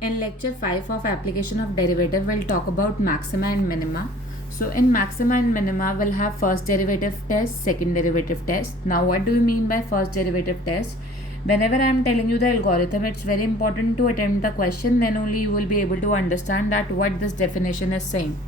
In lecture 5 of application of derivative, we'll talk about maxima and minima. So in maxima and minima, we'll have first derivative test, second derivative test. Now what do you mean by first derivative test? Whenever I am telling you the algorithm, it's very important to attempt the question, then only you will be able to understand that what this definition is saying.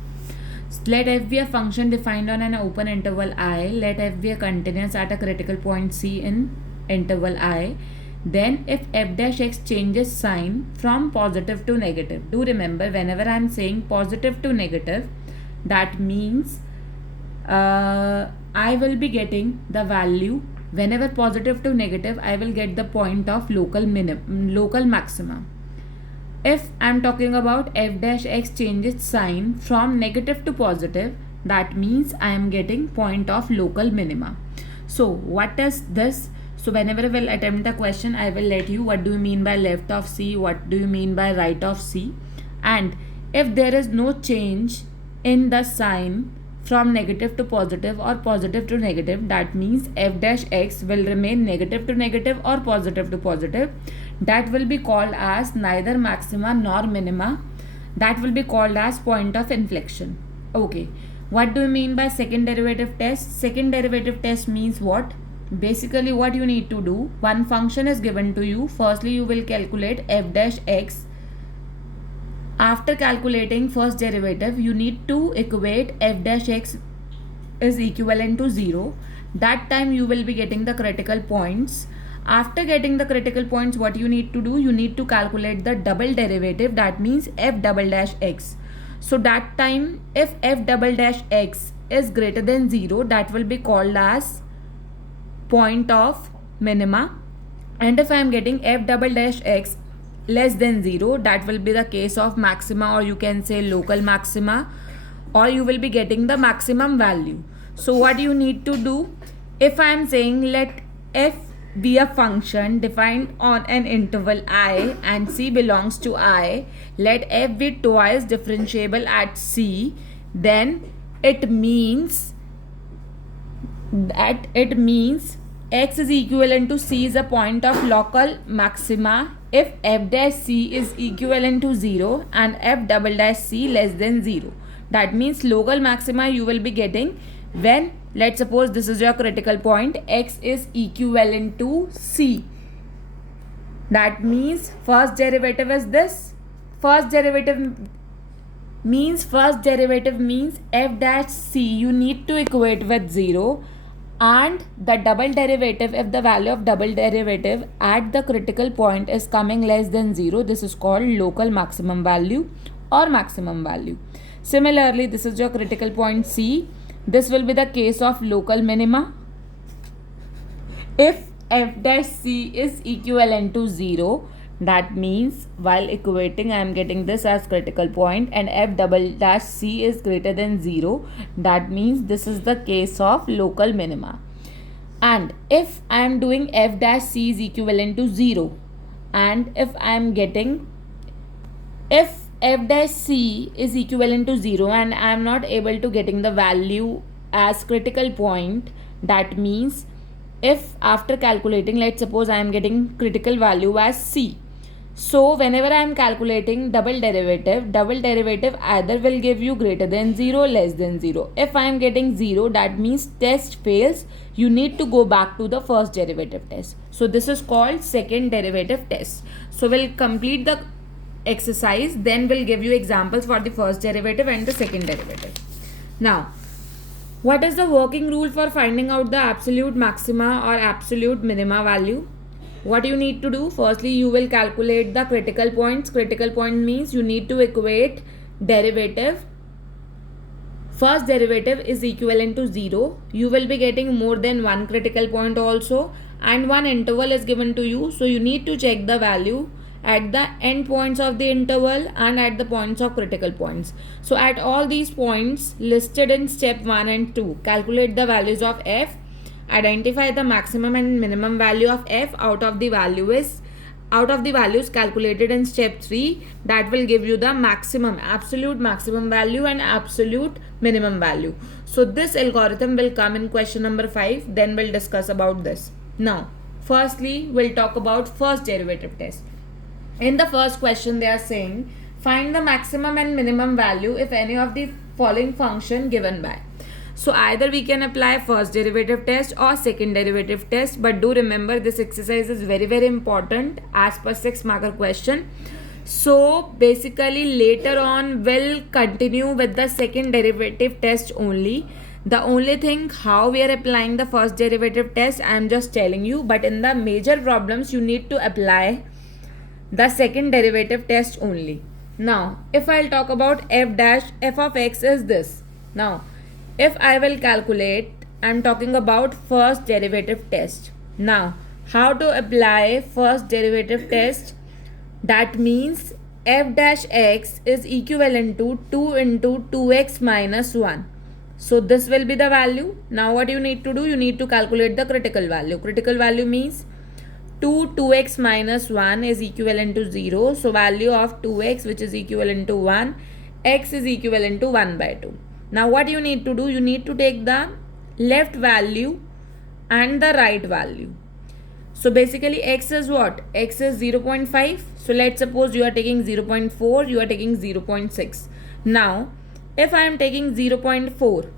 Let f be a function defined on an open interval I. Let f be a continuous at a critical point C in interval I. Then if f dash x changes sign from positive to negative. Do remember, whenever I am saying positive to negative, that means I will be getting the value. Whenever positive to negative, I will get the point of local maximum. If I am talking about f dash x changes sign from negative to positive, that means I am getting point of local minima. So what is this? So whenever I will attempt the question, I will let you what do you mean by left of C, what do you mean by right of C, and if there is no change in the sign from negative to positive or positive to negative, that means f dash x will remain negative to negative or positive to positive. That will be called as neither maxima nor minima. That will be called as point of inflection. Okay, what do you mean by second derivative test? Second derivative test means what? Basically what you need to do, one function is given to you. Firstly you will calculate f dash x. After calculating first derivative, you need to equate f dash x is equivalent to 0. That time you will be getting the critical points. After getting the critical points, what you need to do, you need to calculate the double derivative, that means f double dash x. So that time if f double dash x is greater than 0, that will be called as point of minima, and if I am getting f double dash x less than 0, that will be the case of maxima, or you can say local maxima, or you will be getting the maximum value. So what you need to do, if I am saying let f be a function defined on an interval I and C belongs to I, let f be twice differentiable at C, then it means x is equivalent to C is a point of local maxima if f dash C is equivalent to 0 and f double dash C less than 0. That means local maxima you will be getting when, let's suppose this is your critical point, x is equivalent to C. That means first derivative is this. First derivative means f dash C you need to equate with 0, and the double derivative, if the value of double derivative at the critical point is coming less than 0, this is called local maximum value or maximum value. Similarly, this is your critical point C. This will be the case of local minima. If f dash C is equivalent to 0, that means while equating I am getting this as critical point, and f double dash C is greater than 0, that means this is the case of local minima. And if I am doing f dash C is equivalent to 0, and if I am getting, if f dash C is equivalent to 0 and I am not able to getting the value as critical point, that means if after calculating, let's suppose I am getting critical value as C. So whenever I am calculating double derivative either will give you greater than 0, less than 0. If I am getting 0, that means test fails. You need to go back to the first derivative test. So this is called second derivative test. So we'll complete the exercise, then we'll give you examples for the first derivative and the second derivative. Now, what is the working rule for finding out the absolute maxima or absolute minima value? What you need to do, firstly you will calculate the critical points. Critical point means you need to equate derivative. First derivative is equivalent to 0. You will be getting more than one critical point also, and one interval is given to you. So you need to check the value at the end points of the interval and at the points of critical points. So at all these points listed in step 1 and 2, calculate the values of f. Identify the maximum and minimum value of f out of the values calculated in step 3. That will give you the maximum, absolute maximum value and absolute minimum value. So this algorithm will come in question number 5. Then we'll discuss about this. Now, firstly, we'll talk about first derivative test. In the first question, they are saying find the maximum and minimum value if any of the following function given by. So either we can apply first derivative test or second derivative test, but do remember this exercise is very very important as per 6 marker question. So basically later on we'll continue with the second derivative test only. The only thing how we are applying the first derivative test I am just telling you, but in the major problems you need to apply the second derivative test only. Now if I'll talk about f of x is this. Now if I will calculate, I'm talking about first derivative test. Now how to apply first derivative test? That means f dash x is equivalent to 2 into 2x minus 1. So this will be the value. Now what you need to do? You need to calculate the critical value. Critical value means 2x minus 1 is equivalent to 0. So value of 2x which is equivalent to 1. X is equivalent to 1 by 2. Now what you need to do? You need to take the left value and the right value. So basically x is what? X is 0.5. So let's suppose you are taking 0.4, you are taking 0.6. Now if I am taking 0.4,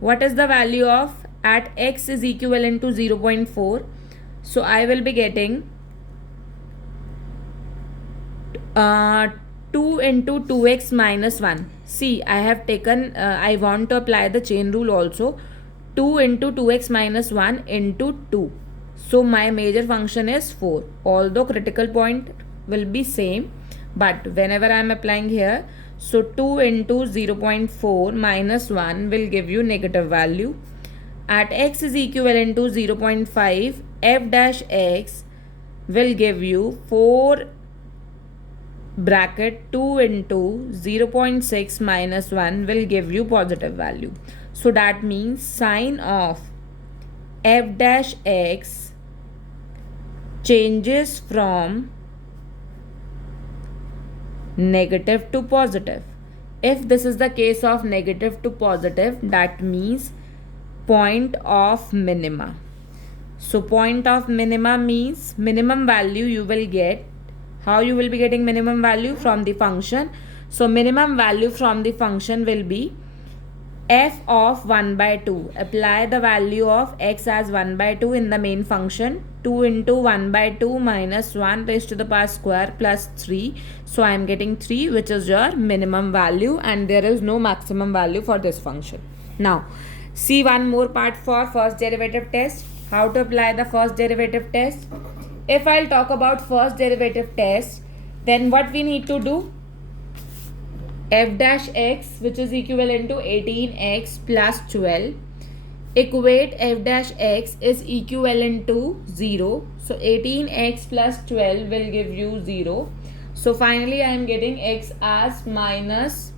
what is the value of at x is equivalent to 0.4? So I will be getting 2 into 2x minus 1. See, I have taken, I want to apply the chain rule also. 2 into 2x minus 1 into 2. So my major function is 4. Although critical point will be same, but whenever I am applying here, so 2 into 0.4 minus 1 will give you negative value. At x is equivalent to 0.5, f dash x will give you 4 bracket 2 into 0.6 minus 1 will give you positive value. So that means sign of f dash x changes from negative to positive. If this is the case of negative to positive, that means point of minima. So point of minima means minimum value you will get. How you will be getting minimum value? From the function. So minimum value from the function will be f of 1 by 2. Apply the value of x as 1 by 2 in the main function. 2 into 1 by 2 minus 1 raised to the power square plus 3. So I am getting 3, which is your minimum value, and there is no maximum value for this function. Now see one more part for first derivative test. How to apply the first derivative test? If I'll talk about first derivative test, then what we need to do? F dash x which is equivalent to 18x plus 12. Equate f dash x is equivalent to 0. So 18x plus 12 will give you 0. So finally I am getting x as minus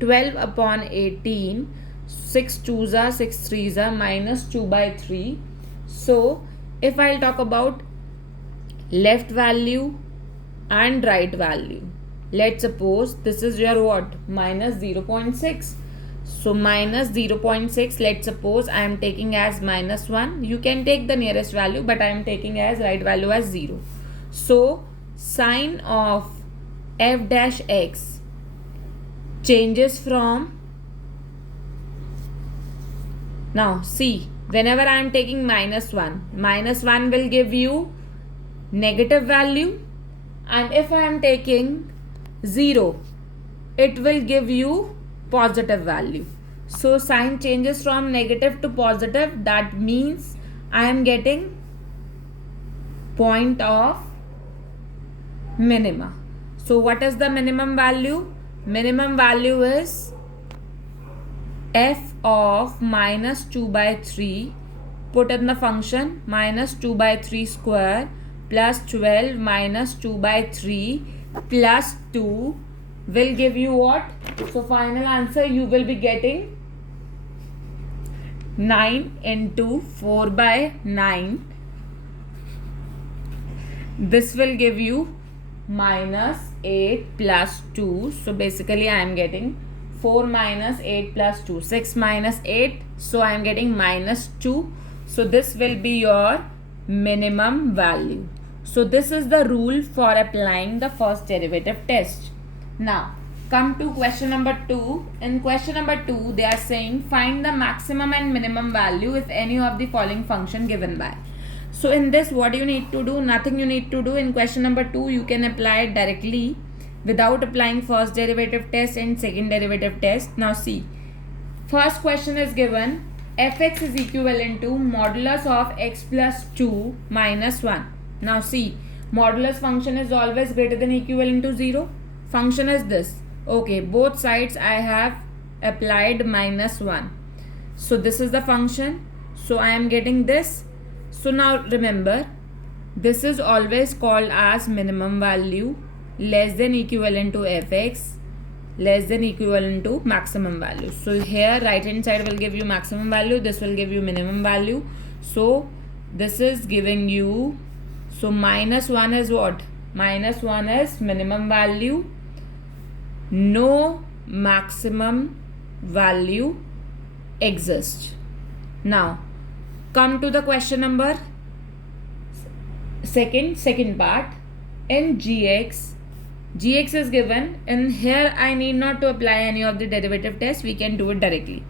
12 upon 18. 6 2s are 6 3s are minus 2 by 3. So if I'll talk about left value and right value, let's suppose this is your what? Minus 0.6. So minus 0.6, let's suppose I am taking as minus 1. You can take the nearest value, but I am taking as right value as 0. So sign of f dash x changes from, now see, whenever I am taking minus 1 will give you negative value, and if I am taking 0, it will give you positive value. So sign changes from negative to positive. That means I am getting point of minima. So what is the minimum value? Minimum value is f of minus 2 by 3 put in the function minus 2 by 3 square plus 12 minus 2 by 3 plus 2 will give you what? So final answer you will be getting 9 into 4 by 9. This will give you minus 8 plus 2. So basically I am getting 4 minus 8 plus 2. 6 minus 8. So I am getting minus 2. So this will be your minimum value. So this is the rule for applying the first derivative test. Now come to question number 2. In question number 2 they are saying find the maximum and minimum value if any of the following function given by. So in this, what you need to do? Nothing you need to do. In question number 2 you can apply it directly without applying first derivative test and second derivative test. Now see, first question is given fx is equivalent to modulus of x plus 2 minus 1. Now see, modulus function is always greater than equivalent to 0. Function is this. Okay, both sides I have applied minus 1. So this is the function. So I am getting this. So now remember, this is always called as minimum value, less than equivalent to fx, less than equivalent to maximum value. So here right hand side will give you maximum value, this will give you minimum value. So this is giving you, so minus 1 is what? Minus 1 is minimum value, no maximum value exists. Now come to the question number second part. In gx is given, and here I need not to apply any of the derivative test, we can do it directly.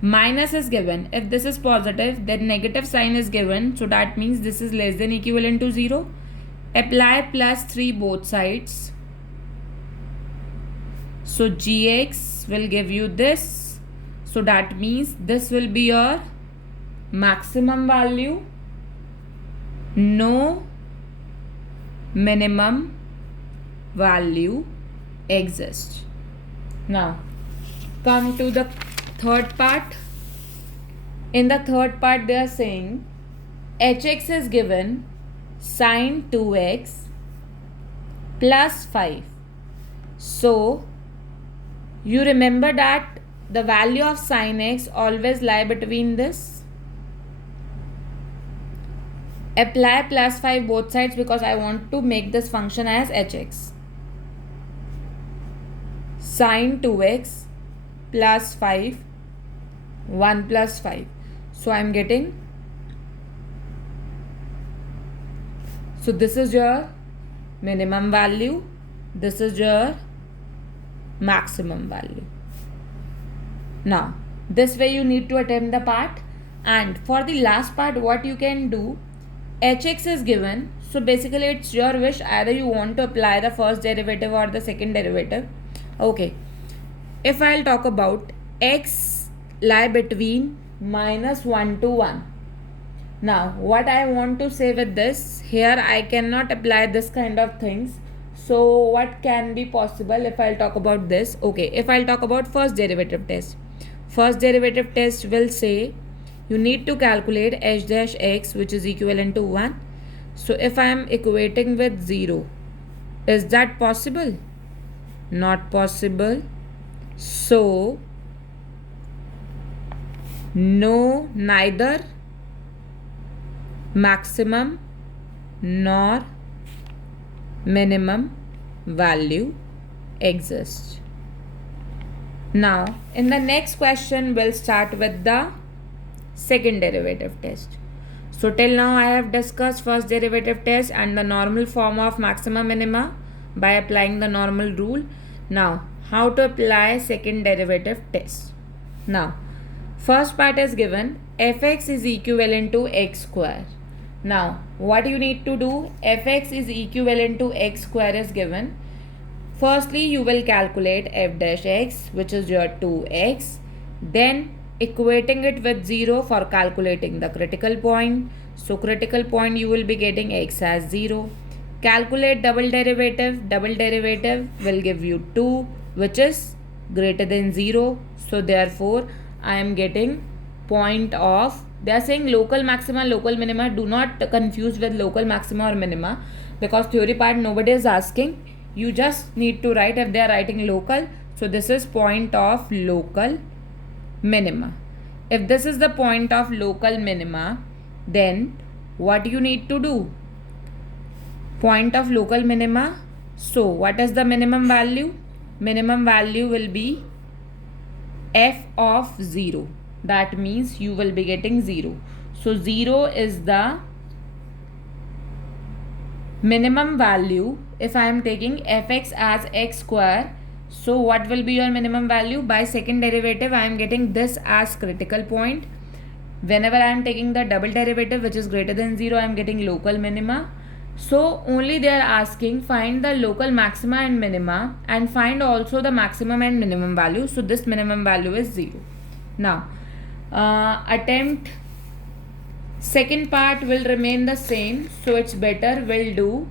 Minus is given. If this is positive, then negative sign is given, so that means this is less than equivalent to 0. Apply plus 3 both sides. So gx will give you this, so that means this will be your maximum value, no minimum value exists. Now come to the third part. In the third part they are saying hx is given sine 2x plus 5. So you remember that the value of sine x always lie between this. Apply plus 5 both sides because I want to make this function as hx. Sine 2x plus 5, 1 plus 5. So I am getting, so this is your minimum value, this is your maximum value. Now this way you need to attempt the part, and for the last part what you can do, hx is given, so basically it's your wish, either you want to apply the first derivative or the second derivative. Okay, if I'll talk about x lie between minus 1 to 1. Now what I want to say with this, here I cannot apply this kind of things. So what can be possible if I'll talk about this? Okay, if I'll talk about first derivative test, first derivative test will say you need to calculate h dash x which is equivalent to 1. So if I am equating with 0, is that possible? Not possible. So no, neither maximum nor minimum value exists. Now in the next question we'll start with the second derivative test. So till now I have discussed first derivative test and the normal form of maxima minima by applying the normal rule. Now how to apply second derivative test. Now first part is given fx is equivalent to x square. Now what you need to do, fx is equivalent to x square is given. Firstly you will calculate f dash x which is your 2x, then equating it with 0 for calculating the critical point. So critical point you will be getting x as 0. Calculate double derivative will give you 2 which is greater than 0. So therefore I am getting point of, they are saying local maxima, local minima. Do not confuse with local maxima or minima, because theory part nobody is asking. You just need to write if they are writing local. So this is point of local minima. If this is the point of local minima, then what you need to do? Point of local minima. So what is the minimum value? Minimum value will be f of 0. That means you will be getting 0. So 0 is the minimum value, if I am taking fx as x square, so what will be your minimum value? By second derivative, I am getting this as critical point. Whenever I am taking the double derivative which is greater than 0, I am getting local minima. So only they are asking find the local maxima and minima and find also the maximum and minimum value. So this minimum value is 0. Now attempt second part will remain the same, so it's better we'll do,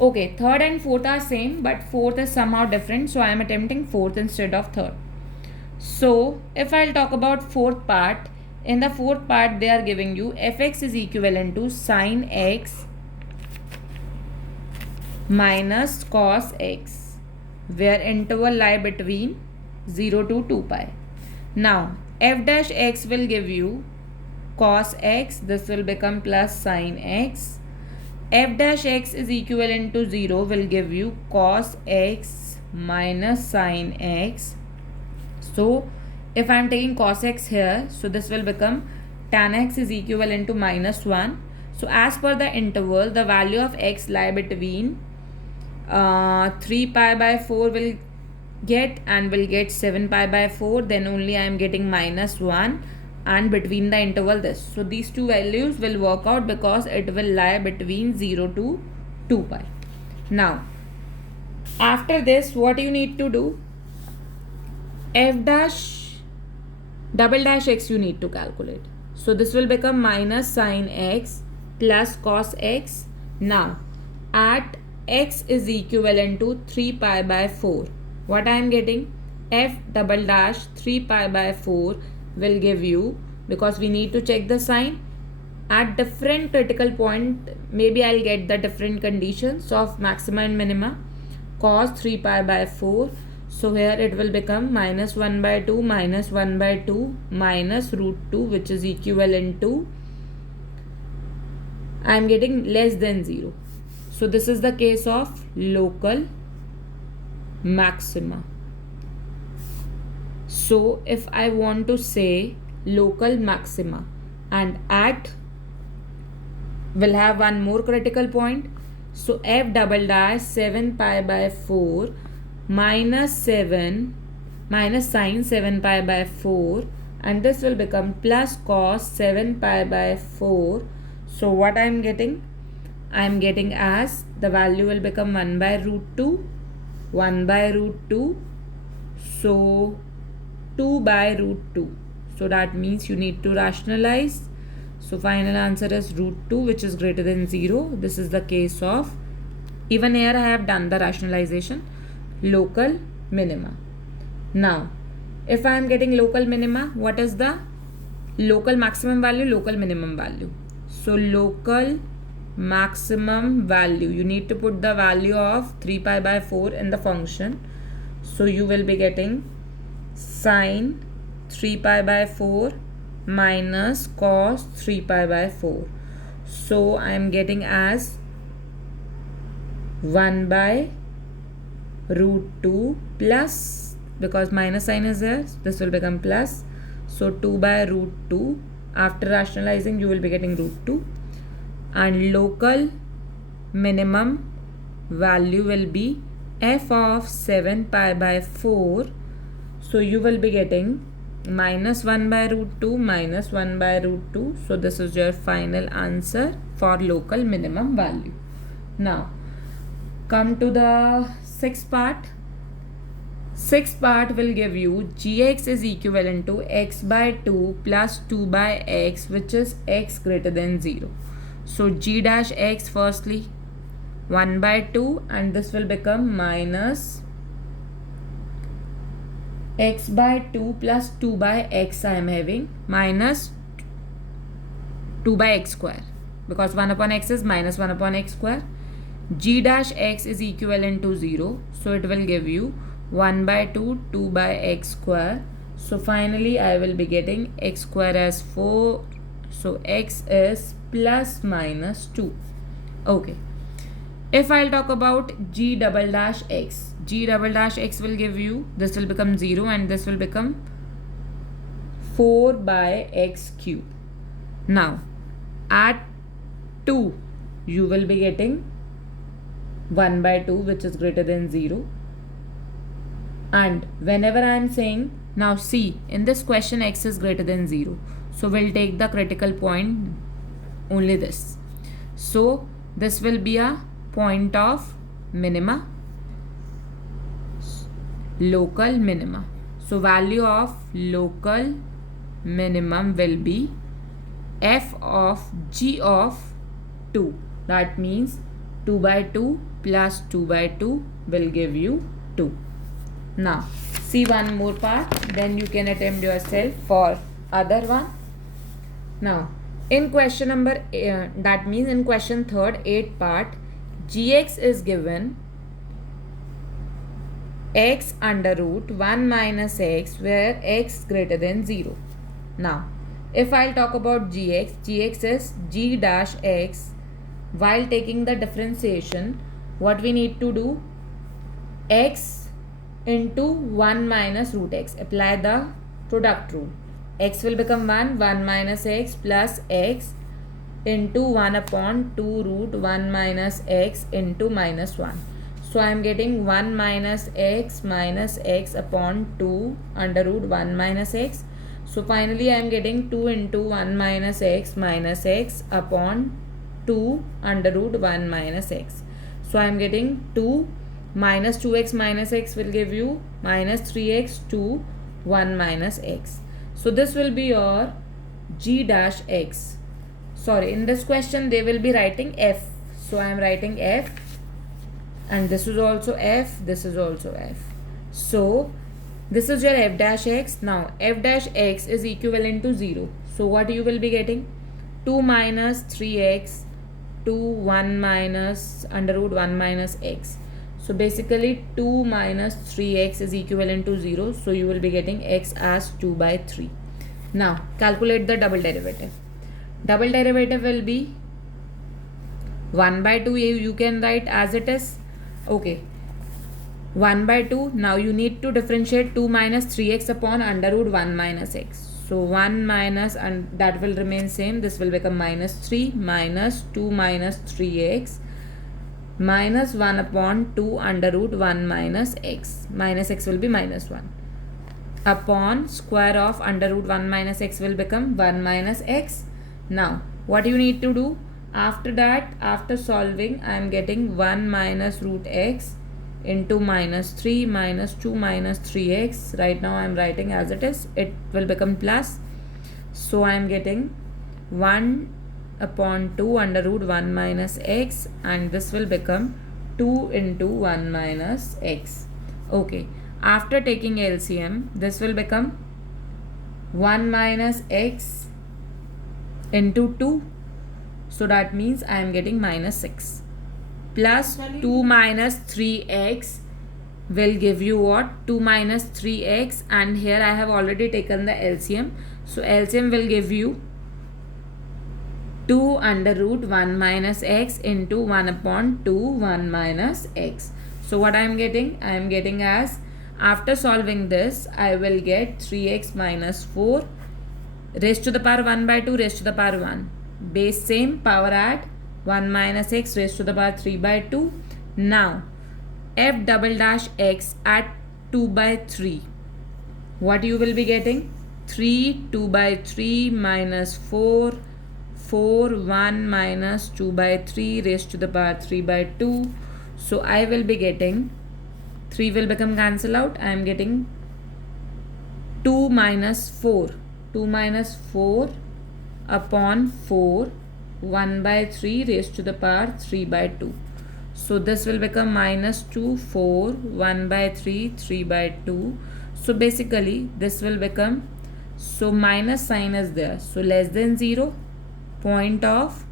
okay, third and fourth are same but fourth is somehow different, so I am attempting fourth instead of third. So if I'll talk about fourth part, in the fourth part they are giving you fx is equivalent to sine x minus cos x, where interval lie between 0 to 2 pi. Now f dash x will give you cos x, this will become plus sine x. F dash x is equivalent to 0 will give you cos x minus sine x. So if I am taking cos x here, so this will become tan x is equivalent to minus 1. So as per the interval, the value of x lie between 3 pi by 4 will get and will get 7 pi by 4, then only I am getting minus 1, and between the interval this. So these two values will work out because it will lie between 0 to 2 pi. Now after this, what you need to do, f dash double dash x you need to calculate. So this will become minus sine x plus cos x. Now at x is equivalent to 3 pi by 4, what I am getting, f double dash 3 pi by 4 will give you, because we need to check the sign at different critical point, maybe I'll get the different conditions of maxima and minima, cos 3 pi by 4. So here it will become minus 1 by 2 minus 1 by 2 minus root 2, which is equivalent to, I am getting less than 0. So this is the case of local maxima. So if I want to say local maxima, and at will have one more critical point, so f double dash 7 pi by 4 minus 7 minus sine 7 pi by 4, and this will become plus cos 7 pi by 4. So what I am getting? I am getting as the value will become 1 by root 2, 1 by root 2, so 2 by root 2. So that means you need to rationalize. So final answer is root 2, which is greater than 0. This is the case of, even here I have done the rationalization, local minima. Now if I am getting local minima, what is the local maximum value, local minimum value? So local maximum value, you need to put the value of 3 pi by 4 in the function. So you will be getting sine 3 pi by 4 minus cos 3 pi by 4. So I am getting as 1 by root 2 plus, because minus sign is there, this will become plus. So 2 by root 2, after rationalizing you will be getting root 2, and local minimum value will be f of 7 pi by 4. So you will be getting minus 1 by root 2 minus 1 by root 2. So this is your final answer for local minimum value. Now come to the sixth part. Sixth part will give you gx is equivalent to x by 2 plus 2 by x, which is x greater than 0. So g dash x firstly 1 by 2, and this will become minus x by 2 plus 2 by x I am having minus 2 by x square, because 1 upon x is minus 1 upon x square. G dash x is equivalent to 0, so it will give you 1 by 2 2 by x square. So finally I will be getting x square as 4, so x is plus minus 2. Okay, if I'll talk about g double dash x, g double dash x will give you, this will become 0 and this will become 4 by x cube. Now at 2 you will be getting 1 by 2 which is greater than 0. And whenever I am saying, now see, in this question x is greater than 0. So we'll take the critical point only this. So this will be a point of minima, local minima. So value of local minimum will be f of g of 2. That means 2 by 2 plus 2 by 2 will give you 2. Now see one more part, then you can attempt yourself for other one. Now in question number, that means in question third, 8 part, gx is given x under root 1 minus x where x greater than 0. Now if I'll talk about gx is g dash x. While taking the differentiation, what we need to do, x into 1 minus root x. Apply the product rule. X will become 1 minus x plus x into 1 upon 2 root 1 minus x into minus 1. So I am getting 1 minus x upon 2 under root 1 minus x. So finally I am getting 2 into 1 minus x upon 2 under root 1 minus x. So I am getting 2 minus 2x minus x will give you minus 3x to 1 minus x. So this will be your g dash x. Sorry, in this question they will be writing f. So I am writing f, and this is also f, this is also f. So this is your f dash x. Now f dash x is equivalent to 0. So what you will be getting? 2 minus 3x to 1 minus under root 1 minus x. So basically 2 minus 3x is equivalent to 0. So you will be getting x as 2 by 3. Now calculate the double derivative. Double derivative will be 1 by 2. You can write as it is. Okay. 1 by 2. Now you need to differentiate 2 minus 3x upon under root 1 minus x. So 1 minus, and that will remain same. This will become minus 3 minus 2 minus 3x minus 1 upon 2 under root 1 minus x. Minus x will be minus 1 upon square of under root 1 minus x will become 1 minus x. Now what you need to do, after that, after solving, I am getting 1 minus root x into minus 3 minus 2 minus 3x. Right now I am writing as it is. It will become plus. So I am getting 1 upon 2 under root 1 minus x, and this will become 2 into 1 minus x. Okay. After taking LCM, this will become 1 minus x into 2. So that means I am getting minus 6. Plus 2 minus 3x will give you what? 2 minus 3x, and here I have already taken the LCM. So LCM will give you 2 under root 1 minus x into 1 upon 2 1 minus x. So what I am getting? I am getting as, after solving this, I will get 3x minus 4 raised to the power 1 by 2 raised to the power 1. Base same, power add, 1 minus x raised to the power 3 by 2. Now f double dash x at 2 by 3. What you will be getting? 3 2 by 3 minus 4 1 minus 2 by 3 raised to the power 3 by 2. So I will be getting, 3 will become cancel out. I am getting 2 minus 4. 2 minus 4 upon 4 1 by 3 raised to the power 3 by 2. So this will become minus 2 4 1 by 3 3 by 2. So basically this will become, so minus sign is there. So less than 0, point of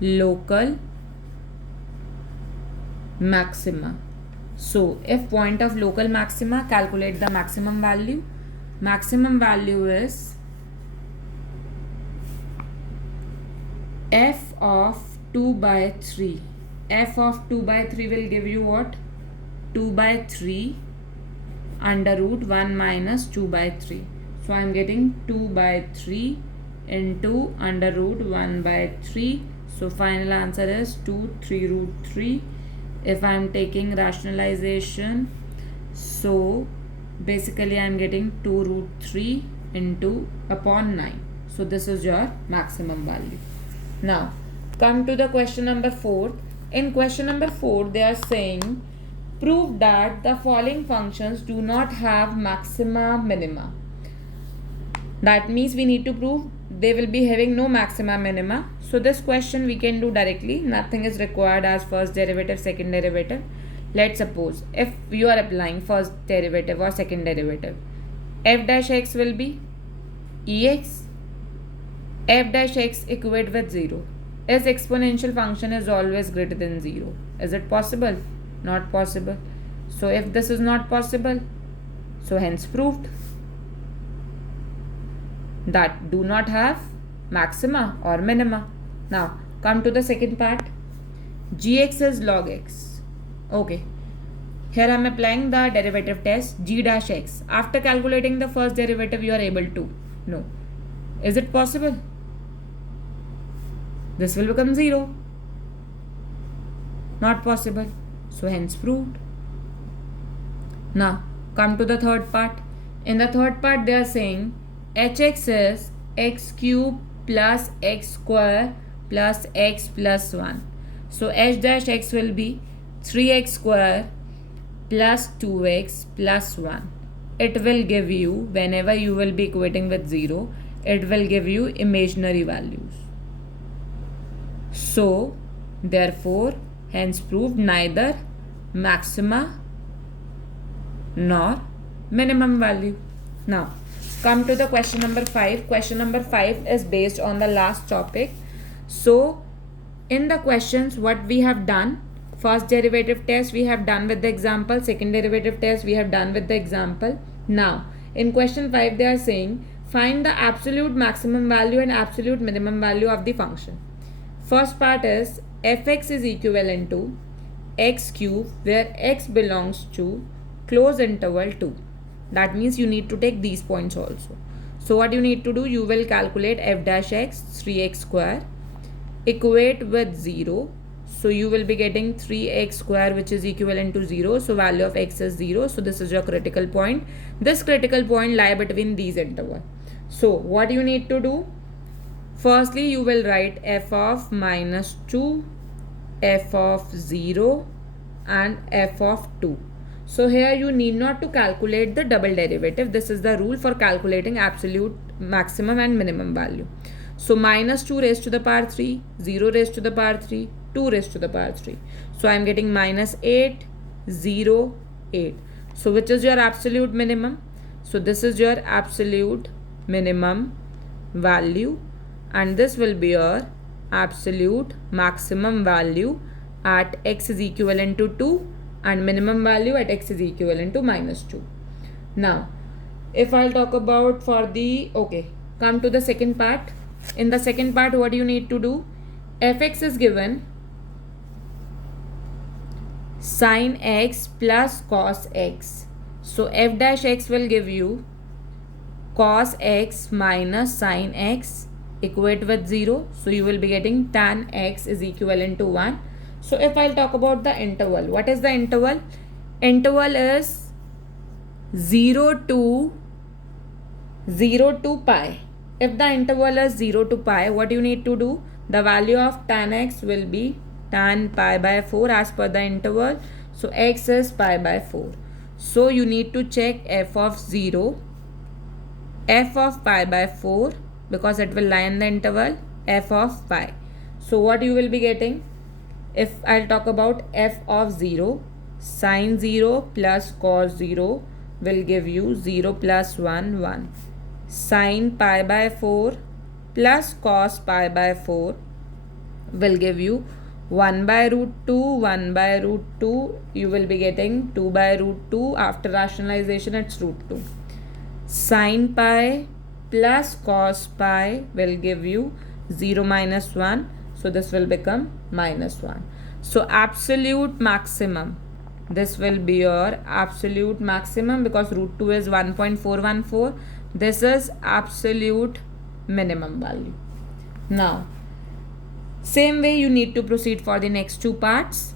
local maxima. So if point of local maxima, calculate the maximum value. Maximum value is f of 2 by 3. F of 2 by 3 will give you what? 2 by 3 under root 1 minus 2 by 3. So I am getting 2 by 3 into under root 1 by 3. So final answer is 2 3 root 3 If I am taking rationalization, so basically I am getting 2 root 3 into upon 9. So this is your maximum value. Now come to the question number 4. In question number 4 they are saying prove that the following functions do not have maxima minima. That means we need to prove they will be having no maxima minima. So this question we can do directly. Nothing is required as first derivative, second derivative. Let's suppose if you are applying first derivative or second derivative, f dash x will be ex. F dash x equate with 0. Is exponential function is always greater than 0. Is it possible? Not possible. So if this is not possible, so hence proved that do not have maxima or minima. Now come to the second part. Gx is log x. Okay. Here I am applying the derivative test g dash x. After calculating the first derivative you are able to know. Is it possible? This will become 0. Not possible. So hence proved. Now come to the third part. In the third part they are saying hx is x cube plus x square plus x plus 1. So h dash x will be 3x square plus 2x plus 1. It will give you, whenever you will be equating with 0, it will give you imaginary values. So therefore hence proved neither maxima nor minimum value. Now come to the question number 5. Question number 5 is based on the last topic. So in the questions what we have done, first derivative test we have done with the example, second derivative test we have done with the example. Now in question 5 they are saying find the absolute maximum value and absolute minimum value of the function. First part is fx is equivalent to x cube where x belongs to close interval 2. That means you need to take these points also. So what you need to do, you will calculate f dash x 3x square, equate with 0. So you will be getting 3x square which is equivalent to 0. So value of x is 0. So this is your critical point. This critical point lie between these intervals. So what you need to do, firstly you will write f of minus 2, f of 0 and f of 2. So here you need not to calculate the double derivative. This is the rule for calculating absolute maximum and minimum value. So minus 2 raised to the power 3, 0 raised to the power 3, 2 raised to the power 3. So I am getting minus 8, 0, 8. So which is your absolute minimum? So this is your absolute minimum value and this will be your absolute maximum value at x is equivalent to 2 and minimum value at x is equivalent to minus 2. Now if I'll talk about for the, okay, come to the second part. In the second part what you need to do, fx is given sin x plus cos x. So f dash x will give you cos x minus sin x, equate with 0. So you will be getting tan x is equivalent to 1. So if I'll talk about the interval, what is the interval? Interval is 0 to pi. If the interval is 0 to pi, what you need to do? The value of tan x will be tan pi by 4 as per the interval. So x is pi by 4. So you need to check f of 0, f of pi by 4 because it will lie in the interval, f of pi. So what you will be getting? If I'll talk about f of 0, sin 0 plus cos 0 will give you 0 plus 1, 1. Sin pi by 4 plus cos pi by 4 will give you 1 by root 2, 1 by root 2. You will be getting 2 by root 2. After rationalization it's root 2. Sin pi plus cos pi will give you 0 minus 1. So this will become minus 1. So absolute maximum, this will be your absolute maximum because root 2 is 1.414. This is absolute minimum value. Now same way you need to proceed for the next two parts.